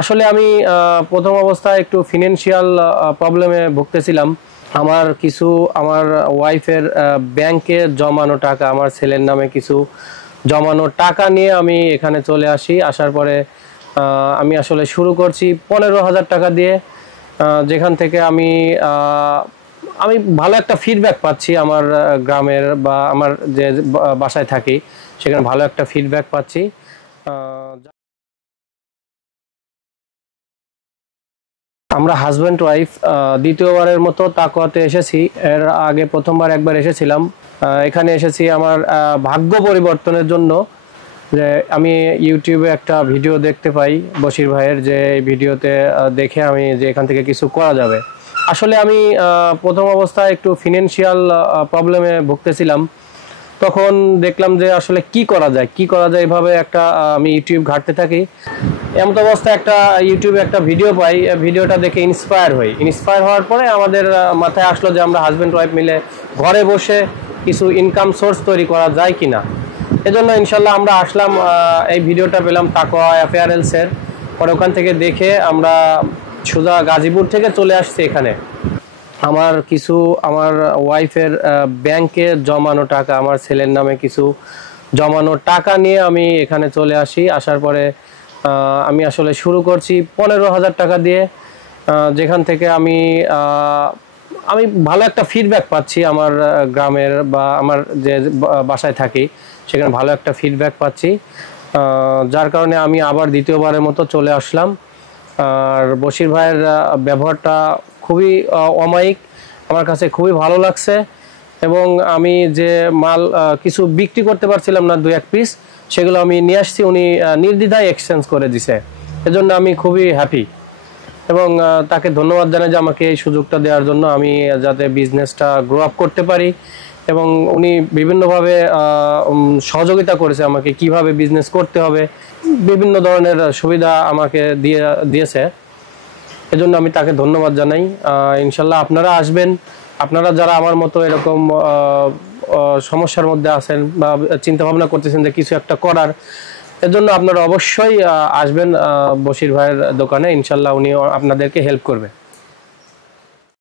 আসলে আমি প্রথম অবস্থায় একটু ফিনান্সিয়াল প্রবলেমে ভুগতেছিলাম। আমার ওয়াইফের ব্যাংকে জমানো টাকা, আমার ছেলের নামে কিছু জমানো টাকা নিয়ে আমি এখানে চলে আসি। আসার পরে আমি আসলে শুরু করছি 15,000 টাকা দিয়ে, যেখান থেকে আমি ভালো একটা ফিডব্যাক পাচ্ছি। আমার গ্রামের বা আমার যে বাসায় থাকি সেখানে ভালো একটা ফিডব্যাক পাচ্ছি। আমরা হাজব্যান্ড ওয়াইফ দ্বিতীয়বারের মতো তাকওয়াতে এসেছি। এর আগে প্রথমবার একবার এসেছিলাম। এখানে এসেছি আমার ভাগ্য পরিবর্তনের জন্য। যে আমি ইউটিউবে একটা ভিডিও দেখতে পাই বশির ভাইয়ের, যে ভিডিওতে দেখে আমি যে এখান থেকে কিছু করা যাবে। আসলে আমি প্রথম অবস্থায় একটু ফিনান্সিয়াল প্রবলেমে ভুগতেছিলাম। তখন দেখলাম যে আসলে কি করা যায় এভাবে একটা আমি ইউটিউব ঘাঁটতে থাকি। এমন অবস্থায় একটা ইউটিউবে একটা ভিডিও পাই, ভিডিওটা দেখে ইন্সপায়ার হওয়ার পরে আমাদের মাথায় আসলো যে আমরা হাজব্যান্ড ওয়াইফ মিলে ঘরে বসে কিছু ইনকাম সোর্স তৈরি করা যায় কিনা। এজন্য ইনশাল্লাহ আমরা আসলাম। এই ভিডিওটা পেলাম তাকওয়া অ্যাপিয়ারেলসের, পরে ওখান থেকে দেখে আমরা সোজা গাজীপুর থেকে চলে আসছি এখানে। আমার ওয়াইফের ব্যাংকে জমানো টাকা, আমার ছেলের নামে কিছু জমানো টাকা নিয়ে আমি এখানে চলে আসি। আসার পরে আমি আসলে শুরু করছি 15,000 টাকা দিয়ে, যেখান থেকে আমি ভালো একটা ফিডব্যাক পাচ্ছি। আমার গ্রামের বা আমার যে বাসায় থাকি সেখানে ভালো একটা ফিডব্যাক পাচ্ছি, যার কারণে আমি আবার দ্বিতীয়বারের মতো চলে আসলাম। আর বশির ভাইয়ের ব্যবহারটা খুবই অমায়িক, আমার কাছে খুবই ভালো লাগছে। এবং আমি যে মাল কিছু বিক্রি করতে পারছিলাম না, 2-1 পিস, সেগুলো আমি নিয়ে আসছি, উনি নির্দ্বিধায় এক্সচেঞ্জ করে দিছে। এজন্য আমি খুবই হ্যাপি এবং তাকে ধন্যবাদ জানাই যে আমাকে এই সুযোগটা দেওয়ার জন্য, আমি যাতে বিজনেসটা গ্রো আপ করতে পারি। এবং উনি বিভিন্নভাবে সহযোগিতা করেছে আমাকে, কিভাবে বিজনেস করতে হবে, বিভিন্ন ধরনের সুবিধা আমাকে দিয়েছে। এজন্য আমি তাকে ধন্যবাদ জানাই। ইনশাল্লাহ আপনারা আসবেন, আপনারা যারা আমার মতো এরকম সমস্যার মধ্যে আছেন বা চিন্তা ভাবনা করতেছেন যে কিছু একটা করার, এর জন্য আপনারা অবশ্যই আসবেন বশির ভাইয়ের দোকানে। ইনশাল্লাহ উনি আপনাদেরকে হেল্প করবে।